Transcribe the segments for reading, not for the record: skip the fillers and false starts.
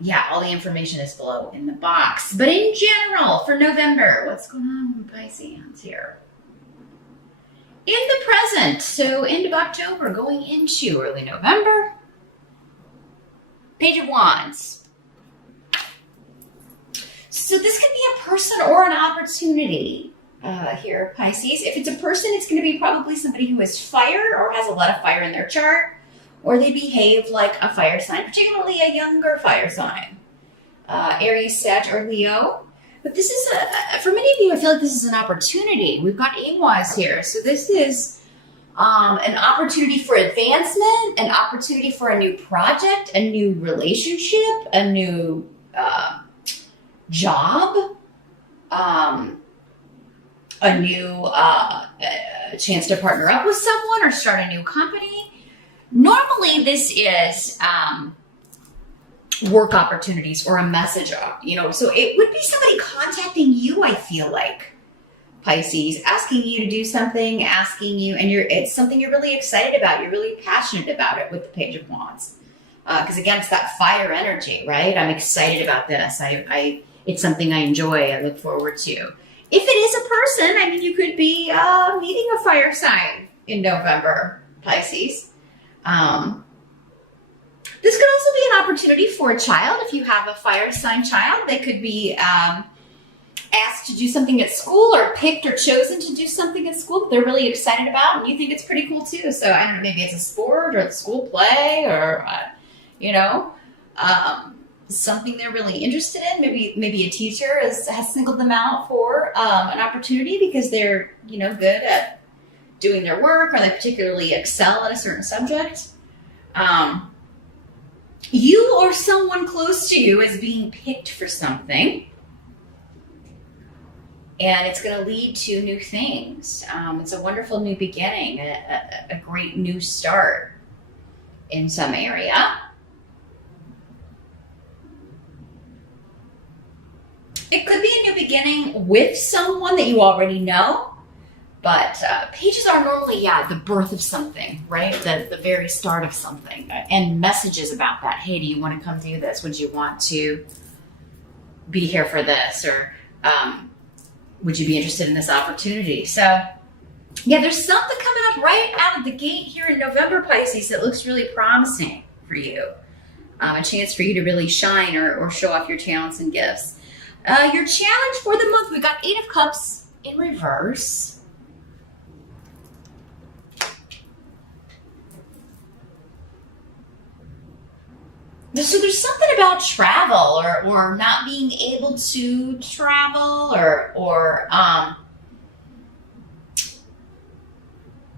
Yeah, all the information is below in the box. But in general, for November, what's going on with Pisces here? In the present, so end of October, going into early November. Page of Wands. So this could be a person or an opportunity here, Pisces. If it's a person, it's going to be probably somebody who is fire or has a lot of fire in their chart, or they behave like a fire sign, particularly a younger fire sign. Aries, Sag, or Leo. But this is, for many of you, I feel like this is an opportunity. We've got Ewas here. So this is an opportunity for advancement, an opportunity for a new project, a new relationship, a new job, a new chance to partner up with someone or start a new company. Normally, this is work opportunities or a message, so it would be somebody contacting you, I feel like, Pisces, asking you to do something, asking you, and it's something you're really excited about. You're really passionate about it with the Page of Wands. Because again, it's that fire energy, right? I'm excited about this. It's something I enjoy. I look forward to. If it is a person, I mean, you could be meeting a fire sign in November, Pisces. This could also be an opportunity for a child. If you have a fire sign child, they could be asked to do something at school or picked or chosen to do something at school that they're really excited about, and you think it's pretty cool too. So I don't know, maybe it's a sport or a school play or, something they're really interested in. Maybe a teacher has singled them out for an opportunity because they're, good at doing their work, or they particularly excel at a certain subject. You or someone close to you is being picked for something, and it's going to lead to new things. It's a wonderful new beginning, a great new start in some area. It could be a new beginning with someone that you already know, but pages are normally, the birth of something, right? The very start of something, and messages about that. Hey, do you want to come do this? Would you want to be here for this? Or would you be interested in this opportunity? So, there's something coming up right out of the gate here in November, Pisces, that looks really promising for you. A chance for you to really shine or show off your talents and gifts. Your challenge for the month, we've got 8 of Cups in reverse. So there's something about travel or not being able to travel or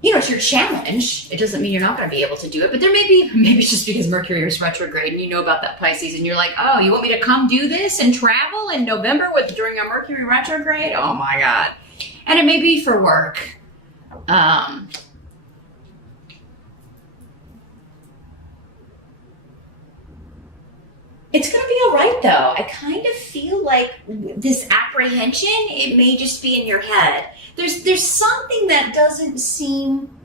it's your challenge. It doesn't mean you're not going to be able to do it, but there maybe it's just because Mercury is retrograde and you know about that, Pisces, and you're like, oh, you want me to come do this and travel in November during a Mercury retrograde? Oh my God. And it may be for work. It's going to be all right, though. I kind of feel like this apprehension, it may just be in your head. There's something that doesn't seem...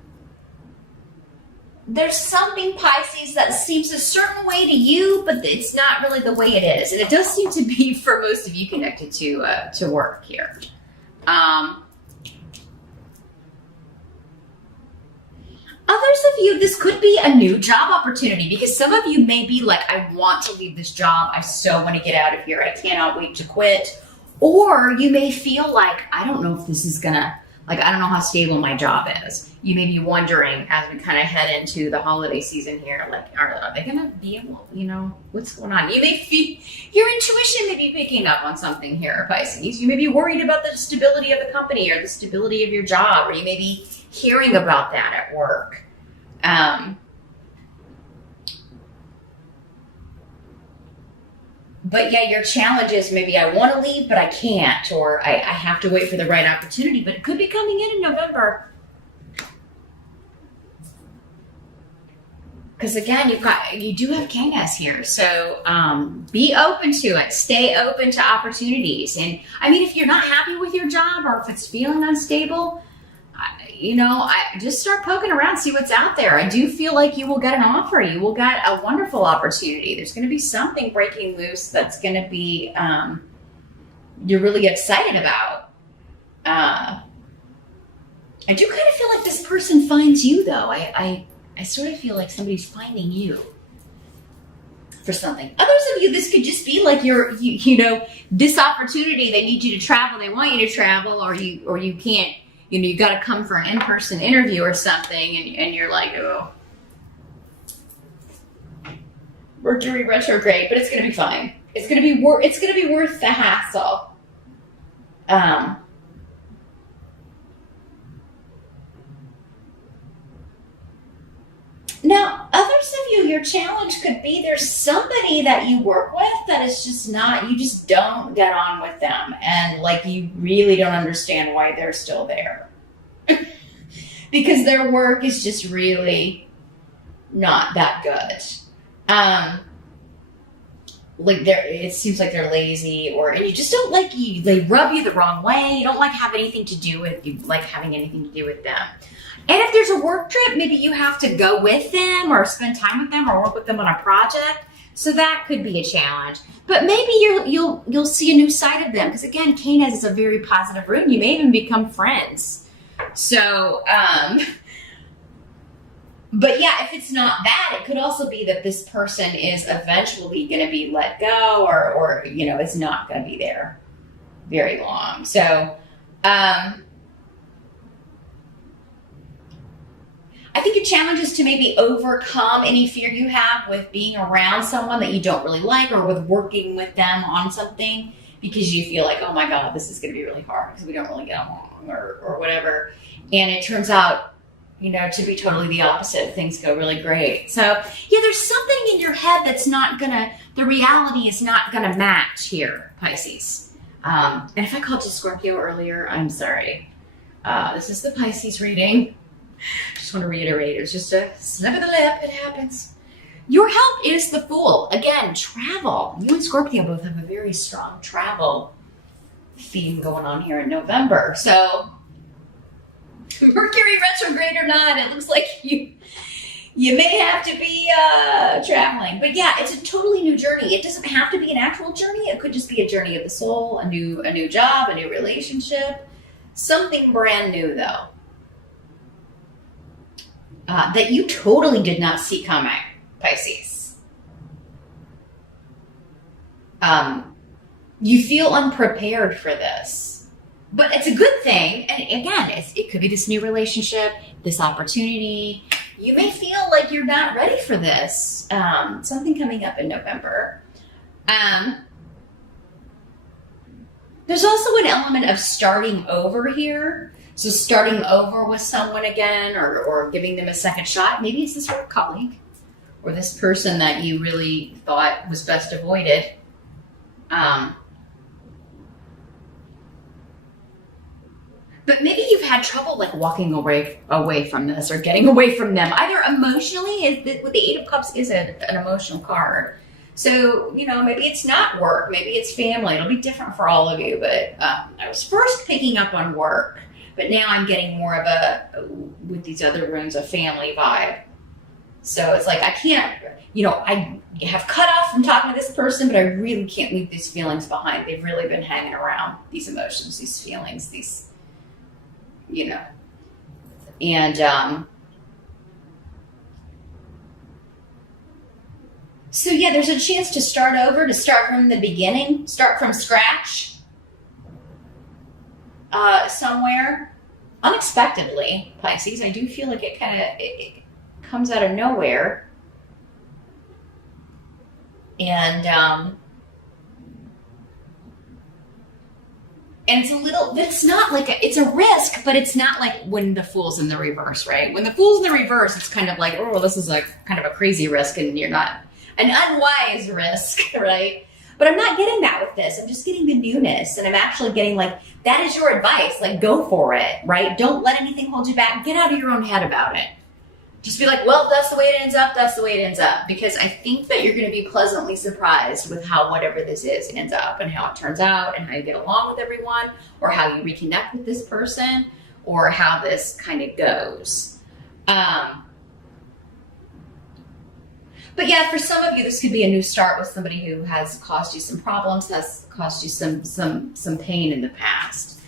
There's something, Pisces, that seems a certain way to you, but it's not really the way it is. And it does seem to be, for most of you, connected to work here. Others of you, this could be a new job opportunity, because some of you may be like, I want to leave this job. I so want to get out of here. I cannot wait to quit. Or you may feel like, I don't know if this is gonna, I don't know how stable my job is. You may be wondering as we kind of head into the holiday season here, are they gonna be able, what's going on? You may feel, your intuition may be picking up on something here, Pisces. You may be worried about the stability of the company or the stability of your job, or you may be hearing about that at work. But your challenge is maybe I want to leave, but I can't, or I have to wait for the right opportunity, but it could be coming in November. Because again, you do have Kangas here. So be open to it. Stay open to opportunities. And I mean, if you're not happy with your job, or if it's feeling unstable, I just start poking around, see what's out there. I do feel like you will get an offer. You will get a wonderful opportunity. There's going to be something breaking loose that's going to be, you're really excited about. I do kind of feel like this person finds you, though. I sort of feel like somebody's finding you for something. Others of you, this could just be like this opportunity. They need you to travel. They want you to travel, or you can't. You got to come for an in-person interview or something, and you're like, oh, Mercury retrograde, but it's gonna be fine. It's gonna be worth the hassle. Now, others of you, your challenge could be there's somebody that you work with that is just not, you just don't get on with them. And like, you really don't understand why they're still there. Because their work is just really not that good. It seems like they're lazy, and you just don't like they rub you the wrong way. You don't like having anything to do with them. And if there's a work trip, maybe you have to go with them or spend time with them or work with them on a project. So that could be a challenge. But maybe you'll see a new side of them. Because again, Canis is a very positive rune. You may even become friends. So, but yeah, if it's not that, it could also be that this person is eventually going to be let go or it's not going to be there very long. So, I think a challenge is to maybe overcome any fear you have with being around someone that you don't really like or with working with them on something because you feel like, oh my God, this is going to be really hard because we don't really get along or whatever. And it turns out, to be totally the opposite. Things go really great. So yeah, there's something in your head that's the reality is not going to match here, Pisces. And if I called you Scorpio earlier, I'm sorry. This is the Pisces reading. Just want to reiterate, it's just a snap of the lip, it happens. Your help is the Fool. Again, travel. You and Scorpio both have a very strong travel theme going on here in November. So, Mercury retrograde or not, it looks like you may have to be traveling. But yeah, it's a totally new journey. It doesn't have to be an actual journey. It could just be a journey of the soul, a new job, a new relationship. Something brand new, though. That you totally did not see coming, Pisces. You feel unprepared for this, but it's a good thing. And again, it could be this new relationship, this opportunity. You may feel like you're not ready for this. Something coming up in November. There's also an element of starting over here. So starting over with someone again or giving them a second shot. Maybe it's this work colleague or this person that you really thought was best avoided. But maybe you've had trouble like walking away from this or getting away from them. Either emotionally, with the Eight of Cups is an emotional card. So, maybe it's not work. Maybe it's family. It'll be different for all of you. But I was first picking up on work. But now I'm getting more of with these other runes, a family vibe. So it's like, I can't, I have cut off from talking to this person, but I really can't leave these feelings behind. They've really been hanging around, these emotions, these feelings, and, so yeah, there's a chance to start over, to start from the beginning, start from scratch. Somewhere unexpectedly, Pisces. I do feel like it comes out of nowhere, and it's not like it's a risk, but it's not like when the Fool's in the reverse, right? When the Fool's in the reverse, it's kind of like, oh, this is like kind of a crazy risk, and you're not an unwise risk, right? But I'm not getting that with this. I'm just getting the newness. And I'm actually getting like, that is your advice. Like, go for it, right? Don't let anything hold you back. Get out of your own head about it. Just be like, well, that's the way it ends up. That's the way it ends up. Because I think that you're going to be pleasantly surprised with how whatever this is ends up and how it turns out and how you get along with everyone or how you reconnect with this person or how this kind of goes. But yeah, for some of you, this could be a new start with somebody who has caused you some problems, has caused you some pain in the past.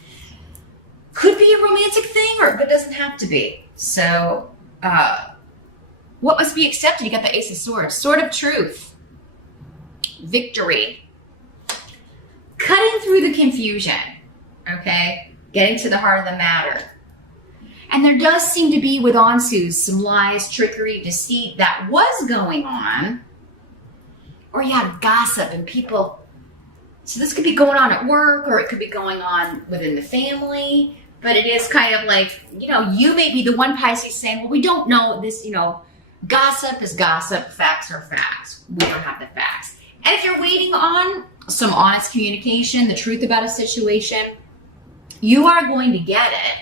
Could be a romantic thing, but it doesn't have to be. So, what must be accepted? You got the Ace of Swords, Sword of Truth, victory, cutting through the confusion, okay? Getting to the heart of the matter. And there does seem to be, with Ansu, some lies, trickery, deceit that was going on. Or yeah, gossip and people. So this could be going on at work, or it could be going on within the family. But it is kind of like, you may be the one, Pisces, saying, well, we don't know this, gossip is gossip, facts are facts. We don't have the facts. And if you're waiting on some honest communication, the truth about a situation, you are going to get it.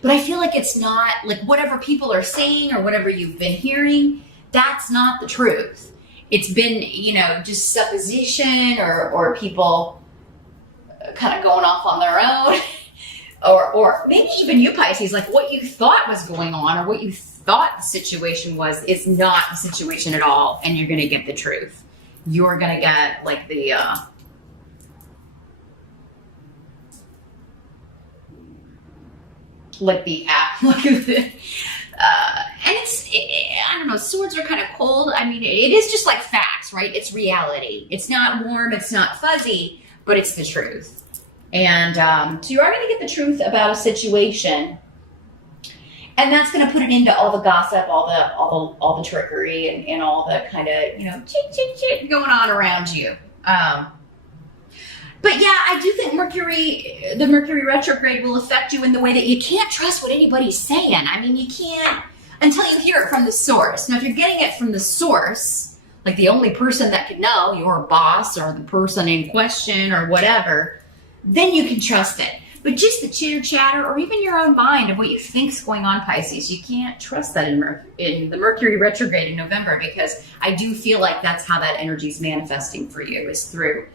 But I feel like it's not, like whatever people are saying or whatever you've been hearing, that's not the truth. It's been, just supposition or people kind of going off on their own. or maybe even you, Pisces, like what you thought was going on or what you thought the situation was is not the situation at all. And you're going to get the truth. You're going to get like the... and I don't know, swords are kind of cold. I mean, it is just like facts, right? It's reality. It's not warm, it's not fuzzy, but it's the truth. And so you are going to get the truth about a situation, and that's going to put it into all the gossip, all the trickery, and all the kind of chit going on around you. But yeah, I do think the Mercury retrograde will affect you in the way that you can't trust what anybody's saying. I mean, you can't until you hear it from the source. Now, if you're getting it from the source, like the only person that could know, your boss or the person in question or whatever, then you can trust it. But just the chitter chatter or even your own mind of what you think's going on, Pisces, you can't trust that in the Mercury retrograde in November, because I do feel like that's how that energy is manifesting for you, is through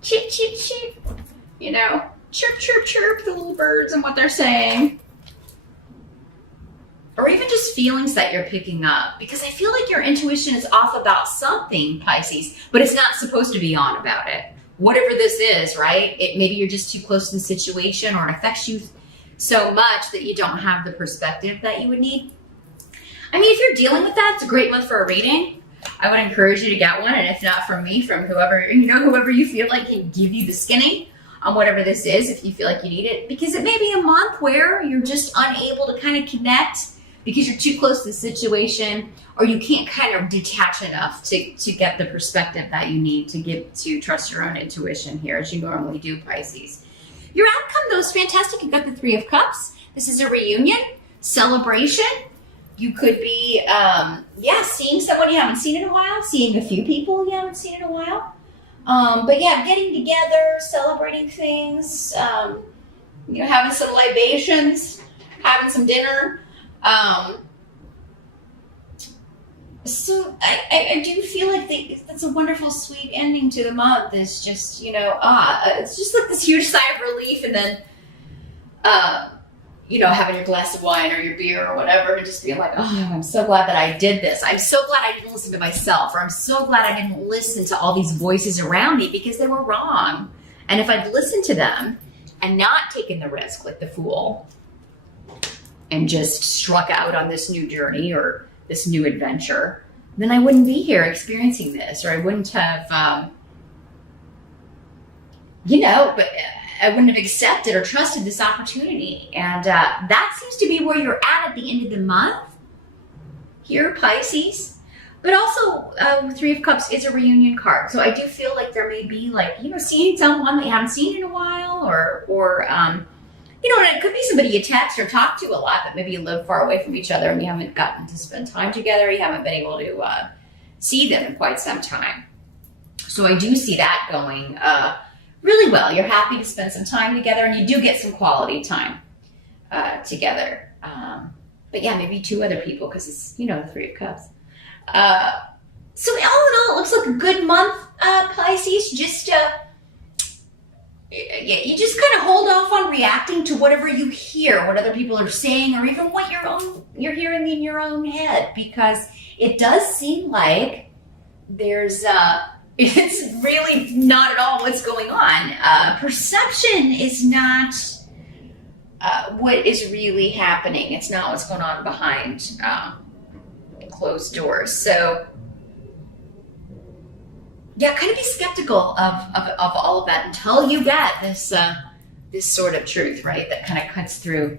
chip, chip, chip, chirp, chirp, chirp, the little birds and what they're saying. Or even just feelings that you're picking up. Because I feel like your intuition is off about something, Pisces, but it's not supposed to be on about it. Whatever this is, right? Maybe you're just too close to the situation, or it affects you so much that you don't have the perspective that you would need. I mean, if you're dealing with that, it's a great month for a reading. I would encourage you to get one, and if not from me, from whoever you feel like can give you the skinny on whatever this is, if you feel like you need it, because it may be a month where you're just unable to kind of connect because you're too close to the situation, or you can't kind of detach enough to get the perspective that you need to trust your own intuition here, as you normally do, Pisces. Your outcome, though, is fantastic. You've got the Three of Cups. This is a reunion, celebration. You could be, seeing someone you haven't seen in a while, seeing a few people you haven't seen in a while. But yeah, getting together, celebrating things, having some libations, having some dinner. So I do feel like that's a wonderful, sweet ending to the month. It's just, it's just like this huge sigh of relief, and then, having your glass of wine or your beer or whatever, and just being like, oh, I'm so glad that I did this. I'm so glad I didn't listen to myself, or I'm so glad I didn't listen to all these voices around me because they were wrong. And if I'd listened to them and not taken the risk like the fool and just struck out on this new journey or this new adventure, then I wouldn't be here experiencing this, or I wouldn't have, but I wouldn't have accepted or trusted this opportunity. And that seems to be where you're at the end of the month here, Pisces. But also, Three of Cups is a reunion card. So I do feel like there may be seeing someone that you haven't seen in a while, or and it could be somebody you text or talk to a lot, but maybe you live far away from each other and you haven't gotten to spend time together. You haven't been able to see them in quite some time. So I do see that going really well. You're happy to spend some time together, and you do get some quality time together. But yeah, maybe two other people, because it's, the Three of Cups. So all in all, it looks like a good month, Pisces. Just you just kind of hold off on reacting to whatever you hear, what other people are saying, or even what you're hearing in your own head, because it does seem like there's it's really not at all what's going on. Perception is not what is really happening. It's not what's going on behind closed doors. So yeah, kind of be skeptical of all of that until you get this this sort of truth, right? That kind of cuts through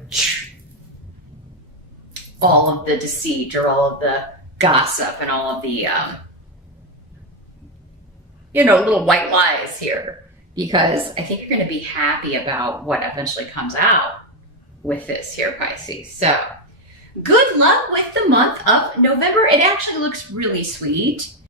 all of the deceit or all of the gossip and all of the little white lies here. Because I think you're going to be happy about what eventually comes out with this here, Pisces. So good luck with the month of November. It actually looks really sweet.